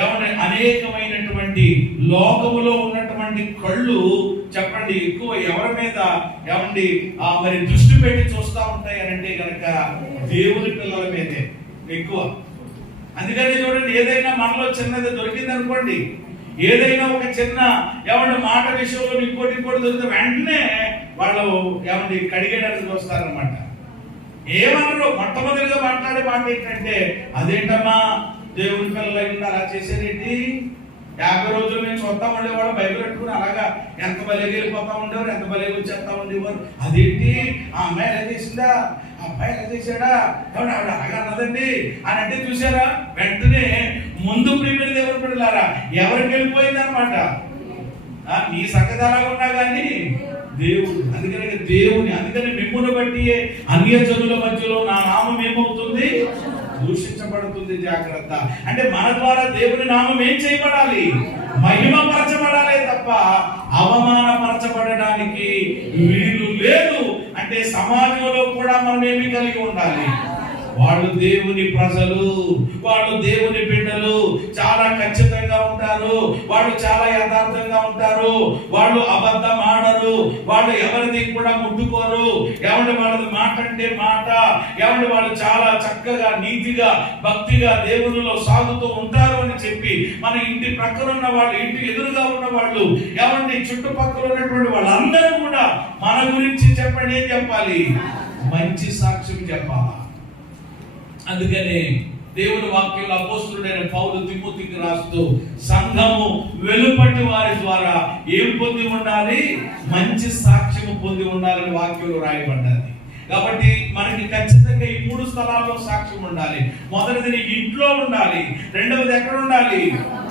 ఏమన్నా అనేకమైనటువంటి లోకములో ఉన్నటువంటి కళ్ళు చెప్పండి ఎక్కువ ఎవరి మీద ఏమండి మరి దృష్టి పెట్టి చూస్తూ ఉంటాయి అని అంటే కనుక దేవుని పిల్లల మీదే ఎక్కువ. అందుకని చూడండి, ఏదైనా మనలో చిన్నది దొరికింది అనుకోండి, ఏదైనా ఒక చిన్న ఏమన్నా మాట విషయంలో ఇంకోటి దొరికితే వెంటనే వాళ్ళు ఏమండి కడిగేయడానికి వస్తారనమాట. ఏమన్నారు, మొట్టమొదటిగా మాట్లాడే మాట ఏంటంటే అదేంటమ్మా దేవుని పిల్లలు అలా చేసేదేంటి, 50 రోజులు మేము చూస్తా ఉండేవాడు బైబిల్ పెట్టుకుని అలాగా ఎంత బలేగా వెళ్ళిపోతా ఉండేవారు, ఎంత బలేగా వచ్చేస్తా ఉండేవారు. అదేంటి ఆ అమ్మాయి ఎలా చేసిందా, ఆ అబ్బాయి ఎలా చేశాడా, ఆవిడ అలాగా అన్నదండి అని అంటే చూసారా, వెంటనే ముందు ప్రియమైన దేవుని బిడ్డలారా ఎవరికి వెళ్ళిపోయింది అనమాట. నీ సంగతి అలాగా ఉన్నా కానీ దేవుడు, అందుకని మిమ్మును బట్టి అన్యజనుల మధ్యలో నా నామం ఏమవుతుంది, దూషించబడుతుంది. జాగ్రత్త. అంటే మన ద్వారా దేవుని నామం ఏం చేయబడాలి? మహిమపరచబడాలి తప్ప అవమానపరచబడడానికి వీలు లేదు. అంటే సమాజంలో కూడా మనం ఏమి కలిగి ఉండాలి? వాళ్ళు దేవుని ప్రజలు, వాళ్ళు దేవుని బిడ్డలు, చాలా ఖచ్చితంగా ఉంటారు, వాళ్ళు చాలా యథార్థంగా ఉంటారు, వాళ్ళు అబద్ధం ఆడరు, వాళ్ళు ఎవరిని కూడా ముట్టుకోరు, ఎవరి వాళ్ళది మాట అంటే మాట, ఎవరి వాళ్ళు చాలా చక్కగా నీతిగా భక్తిగా దేవునిలో సాగుతూ ఉంటారు అని చెప్పి మన ఇంటి ప్రక్కన ఉన్న వాళ్ళు, ఇంటి ఎదురుగా ఉన్న వాళ్ళు, ఎవరిని చుట్టుపక్కల ఉన్నటువంటి వాళ్ళందరూ కూడా మన గురించి చెప్పండి. ఏం చెప్పాలి? మంచి సాక్ష్యం చెప్పాలి. అందుకనే దేవుని వాక్యంలో అపోస్తలుడైన పౌలు తిమోతికి రాస్తూ సంఘము వెలుపటి వారి ద్వారా ఏం పొంది ఉండాలి? మంచి సాక్ష్యము పొంది ఉండాలని వాక్యంలో రాయబడ్డది. కాబట్టి మనకి ఖచ్చితంగా ఈ 3 స్థలాల్లో సాక్ష్యం ఉండాలి. మొదటిది నీ ఇంట్లో ఉండాలి, రెండవది ఎక్కడ ఉండాలి?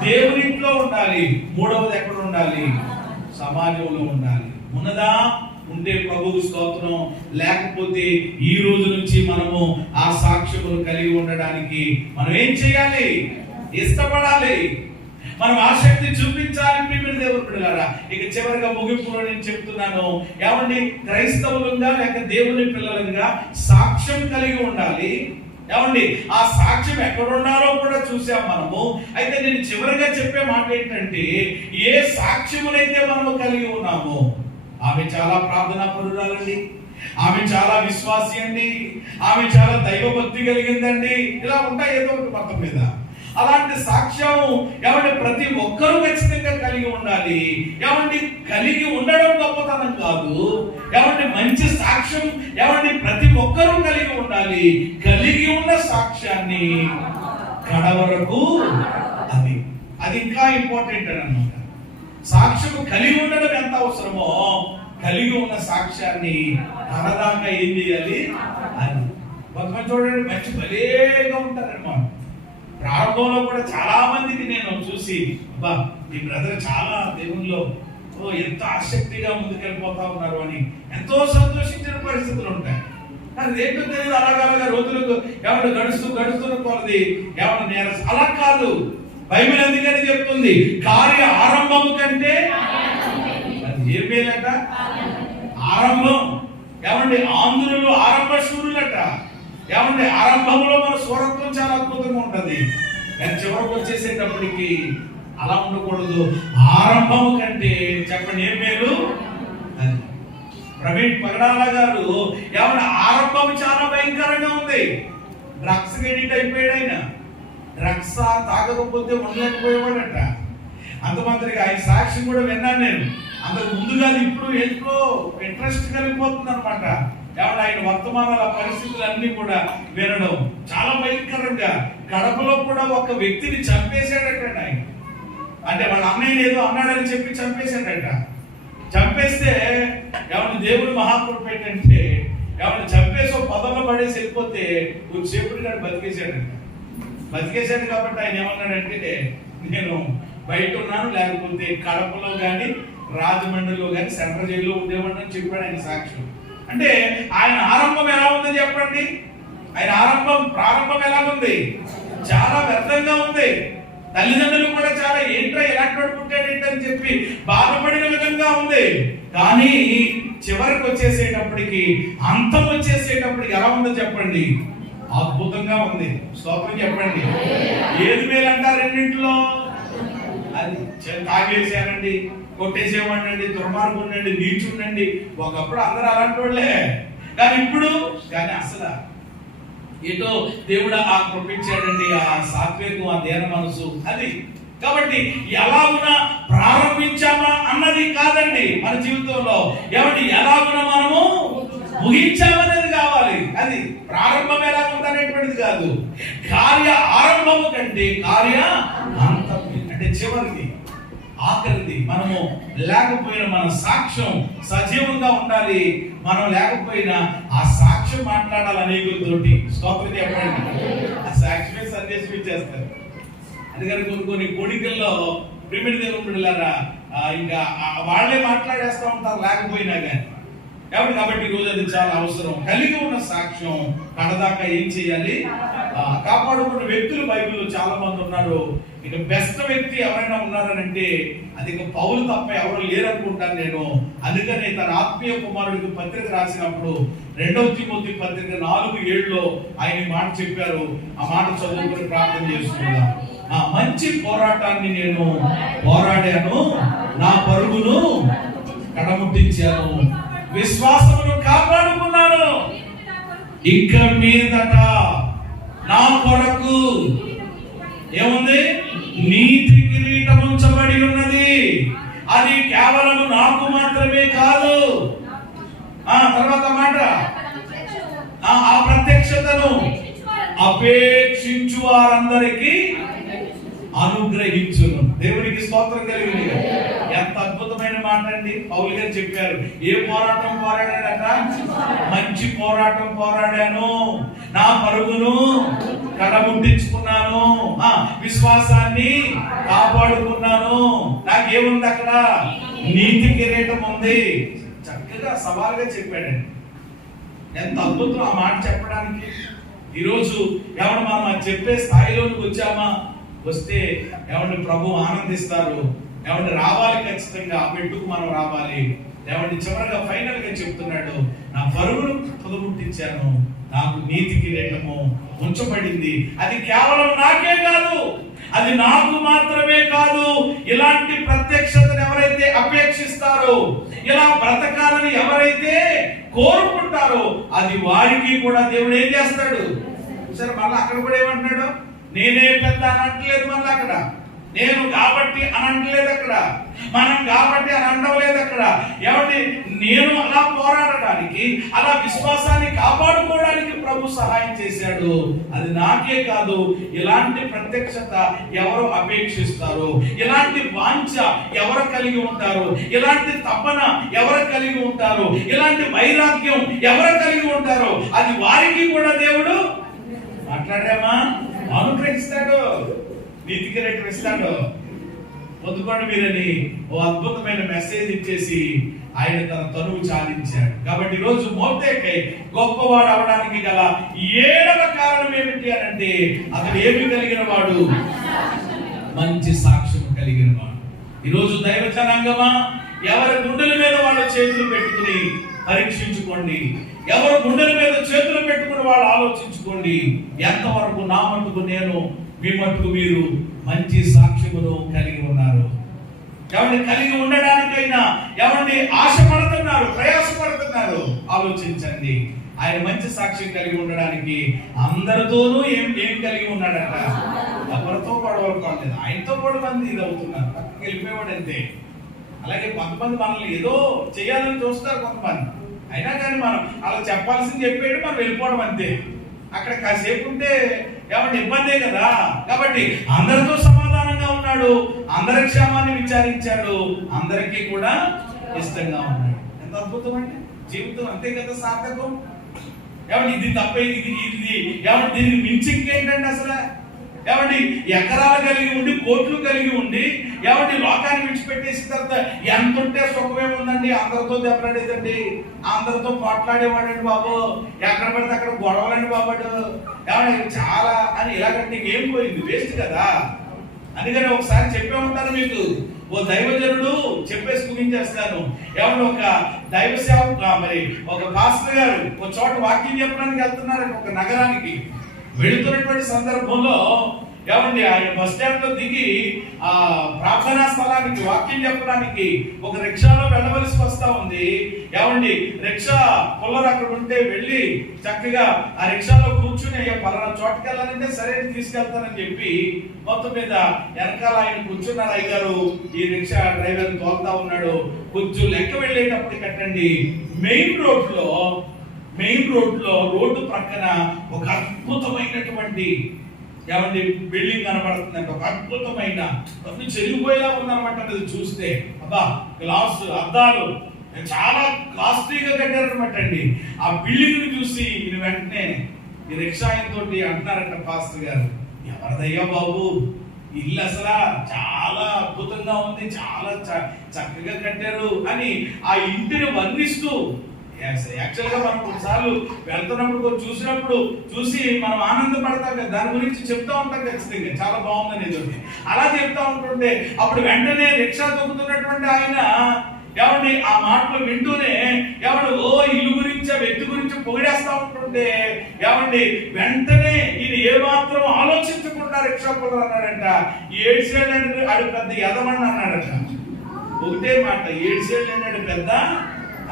దేవుని ఇంట్లో ఉండాలి, మూడవది ఎక్కడ ఉండాలి? సమాజంలో ఉండాలి. ఉన్నదా? ఉంటే ప్రభువు స్తోత్రం. లేకపోతే ఈ రోజు నుంచి మనము ఆ సాక్ష్యములు కలిగి ఉండడానికి మనం ఏం చేయాలి? ఇష్టపడాలి, మనం ఆసక్తి చూపించాలి. ప్రియమైన దేవుని బిడ్డలారా, ఇక చివరిగా ముగింపులో నేను చెప్తున్నాను, ఏమండి, క్రైస్తవులుగా లేక దేవుని పిల్లలుగా సాక్ష్యం కలిగి ఉండాలి. ఏమండి, ఆ సాక్ష్యం ఎక్కడ ఉండాలో కూడా చూసాం మనము. అయితే నేను చివరిగా చెప్పే మాట ఏంటంటే, ఏ సాక్ష్యమునైతే మనము కలిగి ఉన్నామో, ఆమె చాలా ప్రార్థనా పరురాలండి, ఆమె చాలా విశ్వాసి అండి, ఆమె చాలా దైవభక్తి కలిగిందండి, ఇలా ఉంటాయి ఏదో ఒక మొత్తం మీద. అలాంటి సాక్ష్యం ఏమంటే ప్రతి ఒక్కరూ ఖచ్చితంగా కలిగి ఉండాలి. ఏమంటే కలిగి ఉండడం గొప్పతనం కాదు, ఏమంటే మంచి సాక్ష్యం ఏమంటే ప్రతి ఒక్కరూ కలిగి ఉండాలి. కలిగి ఉన్న సాక్ష్యాన్ని కడవరకు అది ఇంకా ఇంపార్టెంట్ అని అన్నమాట. సాక్ష్యం కలిగి ఉండడం ఎంత అవసరమో కలిగి ఉన్న సాక్ష్యాన్ని కడదాకా ఏం చేయాలి? అది కొంతమంది చూడండి, మంచి భలేగా ఉంటారన్నమాట. ప్రారంభంలో కూడా చాలా మందికి నేను చూసి, అబ్బా ఈ బ్రదర్ చాలా దేవునిలో ఎంత ఆసక్తిగా ముందుకెళ్ళిపోతా ఉన్నారు అని ఎంతో సంతోషించిన పరిస్థితులు ఉంటాయి. కానీ ఏంటో తెలియదు, అలాగలాగా రోజులకు ఎవరు గడుస్తున్న కొలది ఎవరు నేర. అలా కాదు, బైబిల్ అందుకని చెప్తుంది, కార్య ఆరంభము కంటే అది ఏం మేలట? ఆరంభం. ఏమండి, ఆంధ్రులు ఆరంభ శూరులట. ఏమండి, ఆరంభంలో మన స్వరత్వం చాలా అద్భుతంగా ఉంటది, కానీ చివరికి వచ్చేసేటప్పటికి అలా ఉండకూడదు. ఆరంభము కంటే చెప్పండి ఏం మేలు? అది ప్రవీణ్ పగడాల గారు ఏమన్నా ఆరంభం చాలా భయంకరంగా ఉంది. డ్రగ్స్ ఎడిట్ అయిపోయాడు ఆయన. డ్రగ్స్ తాగకపోతే ఉండలేకపోయేవాడట. అంతమాత్రంగా ఆయన సాక్ష్యం కూడా విన్నాను నేను. అంతకు ముందుగా ఇప్పుడు ఎంతో ఇంట్రెస్ట్ కలిగిపోతుంది అనమాట. ఏమన్నా ఆయన వర్తమానాల పరిస్థితులు అన్ని కూడా వినడం చాలా భయంకరంగా. కడపలో కూడా ఒక వ్యక్తిని చంపేశాడట ఆయన. అంటే వాళ్ళ అన్నయ్య ఏదో అన్నాడని చెప్పి చంపేశాడట. చంపేస్తే ఏమన్నా దేవుడు మహాకృప ఏంటంటే, ఏమన్నా చంపేసి ఒక పదంలో పడేసి వెళ్ళిపోతే కొద్దిసేపుడు గారు బతికేశాడు. కాబట్టి ఆయన ఏమన్నాడంటే, నేను బయట ఉన్నాను, లేకపోతే కడపలో కానీ రాజమండ్రిలో కానీ సెంట్రల్ జైల్లో ఉండేవాడిని చెప్పాడు ఆయన సాక్ష్యం. అంటే ఆయన ఆరంభం ఎలా ఉందో చెప్పండి. ఆయన ప్రారంభం ఎలా ఉంది? చాలా వ్యర్థంగా ఉంది. తల్లిదండ్రులు కూడా చాలా ఏంట్రా ఎలాంటి పుట్టాడు ఏంటని చెప్పి బాధపడిన విధంగా ఉంది. కానీ చివరికి వచ్చేసేటప్పటికి, అంతం వచ్చేసేటప్పటికి ఎలా ఉందో చెప్పండి? అద్భుతంగా ఉంది. స్తోత్రం చెప్పండి. ఏది మేలంటారు రెండింటిలో? అది తాగేసానండి, కొట్టేసేవాడినండి, దుర్మార్గుండండి, నీచుండండి. ఒకప్పుడు అందరూ అలాంటి వాళ్ళే, కానీ ఇప్పుడు కానీ అసలు ఏదో దేవుడు ఆ కృపించాడండి, ఆ సాత్వికం, ఆ దేన మనసు అది. కాబట్టి ఎలాగునా ప్రారంభించామా అన్నది కాదండి మన జీవితంలో. ఏమంటే ఎలాగునా మనము ముగించామనేది కావాలి. అది ప్రారంభం ఎలా ఉందనేటువంటిది కాదు. కార్య ఆరంభము కంటే కార్య అంతం అంటే చివరిది, ఆఖరిది. మనము లేకపోయినా మన సాక్ష్యం సజీవంగా ఉండాలి. మనం లేకపోయినా ఆ సాక్ష్యం మాట్లాడాలి అనేకులతోటి. స్తోత్రం చెప్పండి. ఆ సాక్ష్యమే సందేశం ఇచ్చేస్తారు. అందుకని కొన్ని కోడికల్లో ప్రిమిడి దేవుడు బిడ్డలారా ఇంకా వాళ్ళే మాట్లాడేస్తూ ఉంటారు లేకపోయినా కానీ. కాబట్టి ఈరోజు అది చాలా అవసరం. కలిగి ఉన్న సాక్ష్యం కడదాకా ఏం చేయాలి? కాపాడుకున్న వ్యక్తులు బైబిల్లో చాలా మంది ఉన్నారు. ఇక బెస్ట్ వ్యక్తి ఎవరైనా ఉన్నారనంటే అది ఇక పౌలు తప్ప ఎవరు లేరనుకుంటాను నేను. అందుకని తన ఆత్మీయ కుమారుడికి పత్రిక రాసినప్పుడు 2 తిమోతి పత్రిక 4:7 ఆయన మాట చెప్పారు. ఆ మాట చదువుకుని ప్రార్థన చేసుకుందాం. మంచి పోరాటాన్ని నేను పోరాడాను, నా పరుగును కడముట్టించాను, విశ్వాసమును కాపాడుకున్నాను. ఇక మీదట నా కొరకు ఏముంది? నీతి కిరీటం ఉంచబడి ఉన్నది. అది కేవలం నాకు మాత్రమే కాదు. తర్వాత మాట, ఆ ప్రత్యక్షతను అపేక్షించు వారందరికీ అనుగ్రహించును. దేవునికి స్తోత్రం కలిగింది. ఎంత అద్భుతమైన మాట అండి. పౌలు గారు చెప్పారు, ఏ పోరాటం పోరాడాడట? మంచి పోరాటం పోరాడాను, నా పరుగును కడముట్టించుకున్నాను, విశ్వాసాన్ని కాపాడుకున్నాను. నాకేముంది అక్కడ? నీతి కిరీటం ఉంది. చక్కగా సవాల్గా చెప్పాడండి. ఎంత అద్భుతం ఆ మాట చెప్పడానికి. ఈరోజు ఎవరు మనం చెప్పే స్థాయిలోకి వచ్చామా? వస్తే ఎవరిని ప్రభు ఆనందిస్తారు. ఎవరిని రావాలి, ఖచ్చితంగా ఆ పెట్టుకు మనం రావాలి. ఎవరిని చివరిగా ఫైనల్ గా చెప్తున్నాడు, నా పరుగును పొదముట్టించాను, నాకు నీతి కిరీటము ఉంచబడింది. అది కేవలం నాకే కాదు, అది నాకు మాత్రమే కాదు. ఇలాంటి ప్రత్యక్షతను ఎవరైతే అపేక్షిస్తారో, ఇలా బ్రతకాలని ఎవరైతే కోరుకుంటారో, అది వారికి కూడా దేవుడు ఏం చేస్తాడు? సరే, మళ్ళీ అక్కడ కూడా ఏమంటున్నాడు? నేనే పెద్ద అని అంటలేదు. మళ్ళీ అక్కడ నేను కాబట్టి అని అంటలేదు. అక్కడ మనం కాబట్టి అని అంటలేదు. అక్కడ ఏమంటే నేను అలా పోరాడడానికి, అలా విశ్వాసాన్ని కాపాడుకోవడానికి ప్రభు సహాయం చేశాడు. అది నాకే కాదు, ఇలాంటి ప్రత్యక్షత ఎవరు అపేక్షిస్తారో, ఇలాంటి వాంఛ ఎవరు కలిగి ఉంటారో, ఇలాంటి తపన ఎవరు కలిగి ఉంటారో, ఇలాంటి వైరాగ్యం ఎవరు కలిగి ఉంటారో, అది వారికి కూడా దేవుడు మాట్లాడామా అనుగ్రహిస్తాడు, నీతి కిరీటం ఇస్తాడు. పొద్దుపండు మీరని ఓ అద్భుతమైన మెసేజ్ ఇచ్చేసి ఆయన తన తనువు చాలించాడు. కాబట్టి ఈరోజు మొర్దెకై గొప్పవాడు అవడానికి గల 7వ కారణం ఏమిటి అనంటే, అతడు ఏమి కలిగిన వాడు? మంచి సాక్ష్యం కలిగిన వాడు. ఈరోజు దైవ జనాంగమా, ఎవరి గుండెల మీద వాళ్ళు చేతులు పెట్టుకుని పరీక్షించుకోండి. ఎవరు గుండెల మీద చేతులు పెట్టుకుని వాళ్ళు ఆలోచించుకోండి. ఎంతవరకు నా మట్టుకు నేను, మీ మట్టుకు మీరు మంచి సాక్ష్యమును కలిగి ఉన్నారు. ఎవరిని కలిగి ఉండడానికైనా ఎవరిని ఆశపడుతున్నారు, ప్రయాసపడుతున్నారు, ఆలోచించండి. ఆయన మంచి సాక్ష్యం కలిగి ఉండడానికి అందరితోనూ ఏం కలిగి ఉన్నాడట? ఎవరితో గొడవలు పడలేదు. ఆయనతో కూడా మంది ఇది అవుతున్నారు, పక్కకి వెళ్ళిపోయేవాడు అంతే. అలాగే కొంతమంది మనల్ని ఏదో చేయాలని చూస్తారు కొంతమంది, అయినా కానీ మనం అలా చెప్పాల్సింది చెప్పేది, మనం వెళ్ళిపోవడం అంతే. అక్కడ కాసేపు ఉంటే ఏమంటే ఇబ్బందే కదా. కాబట్టి అందరితో సమాధానంగా ఉన్నాడు, అందరి క్షేమాన్ని విచారించాడు, అందరికీ కూడా ఇష్టంగా ఉన్నాడు. ఎంత అద్భుతం అండి జీవితం, అంతే కదా సార్థకం. ఏమంటే ఇది తప్పే, ఇది ఏమంటే దీనికి మించి ఇంకేంటండి అసలు? ఏమండి ఎకరాలు కలిగి ఉండి, కోట్లు కలిగి ఉండి, ఏమండి లోకాన్ని విడిచిపెట్టేసిన తర్వాత ఎంత ఉంటే సుఖమేముందండి? అందరితో దెబ్బలాడేదండి, అందరితో పోట్లాడేవాడండి బాబు, ఎక్కడ పడితే అక్కడ గొడవలండి బాబాడు. ఏమండి చాలా అని ఇలాగంటే ఏం పోయింది? వేస్ట్ కదా. అందుకని ఒకసారి చెప్పే ఉంటాను మీకు, ఓ దైవజనుడు చెప్పేసి ముగించేస్తాను. ఏమంటే ఒక దైవ సేవకు మరి ఒక పాస్టర్ గారు ఒక చోట వాక్యం చెప్పడానికి వెళ్తున్నారు ఒక నగరానికి. వెళుతున్నటువంటి సందర్భంలో ఏమండి ఆయన బస్ స్టాండ్ లో దిగి ఆ ప్రార్థనా స్థలానికి వాక్యం చెప్పడానికి ఒక రిక్షాలో వెళ్ళవలసి వస్తా ఉంది. ఏమండి రిక్షా పుల్లరు అక్కడ ఉంటే వెళ్ళి చక్కగా ఆ రిక్షాలో కూర్చుని పలానా చోటుకి వెళ్ళాలంటే సరే తీసుకెళ్తానని చెప్పి మొత్తం మీద వెనకాల ఆయన కూర్చున్నారు. అయ్యారు ఈ రిక్షా డ్రైవర్ తోలుతా ఉన్నాడు. కొంచెం లెక్క వెళ్ళేటప్పుడు కట్టండి మెయిన్ రోడ్ లో రోడ్డు ప్రక్కన ఒక అద్భుతమైనటువంటి ఏమండి బిల్డింగ్ కనబడుతుందంట. ఒక అద్భుతమైన చెరిగిపోయేలా ఉందన్నమాట. అది చూస్తే అబ్బా గ్లాస్ అద్దాలు చాలా కాస్ట్లీగా కట్టారనమాట అండి. ఆ బిల్డింగ్ ని చూసి ఈయన వెంటనే ఈ రిక్షా తోటి అంటున్నారంట పాస్టర్ గారు, ఎవరిదయ్యా బాబు ఇల్లు అసలు చాలా అద్భుతంగా ఉంది, చాలా చక్కగా కట్టారు అని ఆ ఇంటిని వర్ణిస్తూ యాక్చువల్గా మనం కొన్నిసార్లు వెళ్తున్నప్పుడు చూసినప్పుడు చూసి మనం ఆనందపడతాం కదా, దాని గురించి చెప్తా ఉంటాం ఖచ్చితంగా, చాలా బాగుందని ఏదో అలా చెప్తా ఉంటుంటే అప్పుడు వెంటనే రిక్షా తొక్కుతున్నటువంటి ఆయన ఏమండి ఆ మాటలు వింటూనే ఏమండి ఇల్లు గురించి ఆ వ్యక్తి గురించి పొగిడేస్తా ఉంటుంటే ఏమండి వెంటనే ఈయన ఏమాత్రం ఆలోచించకుండా రిక్షా పొగడు అన్నాడంట, 7 సేళ్ళు ఆడు పెద్ద ఎదమని అన్నాడట. ఒకటే మాట, 7 సేళ్ళు అన్నాడు పెద్ద,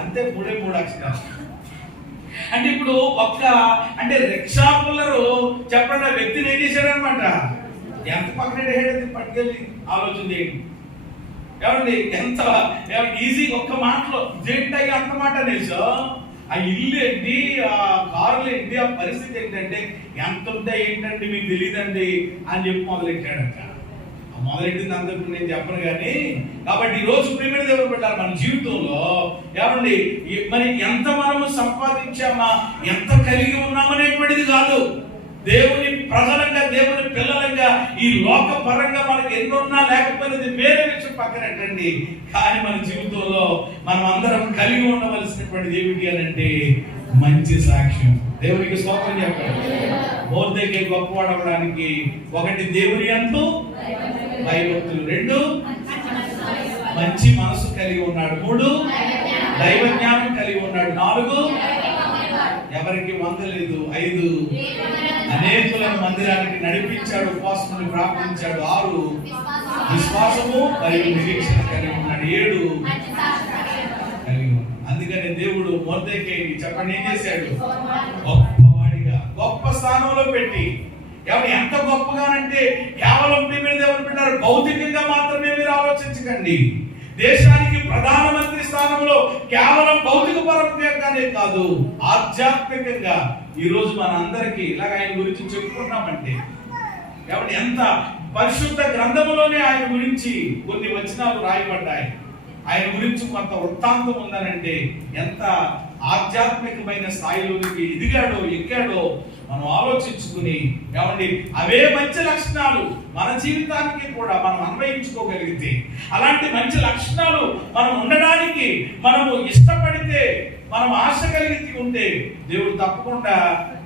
అంతే 3 అక్షరాలు. అంటే ఇప్పుడు అంటే రిక్షా పుల్లరు చెప్పండి ఆ వ్యక్తిని ఏం చేశాడు అనమాట, ఎంత పక్కన పట్టుకెళ్ళి ఆలోచన చేయండి. ఏమండి ఎంత ఈజీ ఒక్క మాటలో జేంటయ్య అంత మాట అనేసో ఆ ఇల్లు ఏంటి, ఆ కారులు ఏంటి, ఆ పరిస్థితి ఏంటంటే ఎంత ఉంటాయి ఏంటంటే మీకు తెలియదండి అని చెప్పి మొదలెట్టాడంట. మొదలెట్టింది అంత ఇప్పుడు నేను చెప్పను కానీ. కాబట్టి ఈ రోజు ప్రేమ దేవుడు పెట్టారు మన జీవితంలో ఏమండి మరి ఎంత మనము సంపాదించామా, ఎంత కలిగి ఉన్నామనేటువంటిది కాదు. దేవుని ప్రజలంగా, దేవుని పిల్లలంగా ఈ లోక పరంగా మనకి ఎన్నున్నా లేకపోయినది వేరే విషయం పక్కనట్టండి. కానీ మన జీవితంలో మనం అందరం కలిగి ఉండవలసినటువంటిది ఏమిటి అని అంటే మంచి సాక్ష్యం. దేవునికి స్తోత్రం చెప్పండి. మొర్దెకై గొప్పవాడవడానికి 1 దేవుని యందు భయభక్తులు, 2 మంచి మనసు కలిగి ఉన్నాడు, 3 దైవ జ్ఞానం కలిగి ఉన్నాడు, 4 ఎవరికి వందలేదు, 5 అనేకులను మందిరానికి నడిపించాడు, ఉపవాసమును ప్రార్థించాడు, 6 విశ్వాసము మరియు నిరీక్షణ కలిగి ఉన్నాడు, 7 కలిగి ఉన్నాడు. అందుకని దేవుడు మొర్దెకైని చెప్పండి ఏం చేశాడు, గొప్పవాడిగా గొప్ప స్థానంలో పెట్టి. ఎంత గొప్పగానంటే కేవలం ప్రేమ దేవుడు పెట్టారు, భౌతికంగా మాత్రమే మీరు ఆలోచించకండి. దేశానికి ప్రధానమంత్రి స్థానంలో కేవలం భౌతిక పరంగానే కాదు, ఆధ్యాత్మికంగా ఈ రోజు మన అందరికీ ఇలాగ ఆయన గురించి చెప్పుకున్నామంటే కాబట్టి ఎంత పరిశుద్ధ గ్రంథములోనే ఆయన గురించి కొన్ని వచనాలు రాయబడ్డాయి. ఆయన గురించి కొంత వృత్తాంతం ఉందనంటే ఎంత ఆధ్యాత్మికమైన స్థాయిలోనికి ఎక్కాడో మనం ఆలోచించుకుని ఏమండి అవే మంచి లక్షణాలు మన జీవితానికి కూడా మనం అన్వయించుకోగలిగితే, అలాంటి మంచి లక్షణాలు మనం ఉండడానికి మనము ఇష్టపడితే, మనం ఆశ కలిగి ఉంటే దేవుడు తప్పకుండా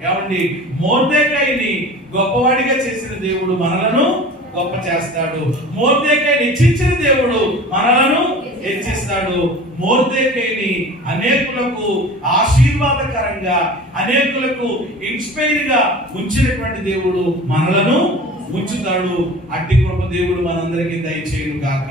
ఏమండి మొర్దెకైని గొప్పవాడిగా చేసిన దేవుడు మనలను గొప్ప చేస్తాడు. మొర్దెకైని హెచ్చించిన దేవుడు మనలను హెచ్చిస్తాడు. మొర్దెకైని అనేకులకు ఆశీర్వాదకరంగా, అనేకులకు ఇన్స్పైర్ గా ఉంచినటువంటి దేవుడు మనలను ఉంచుతాడు. అట్టి గొప్ప దేవుడు మనందరికీ దయచేయును గాక.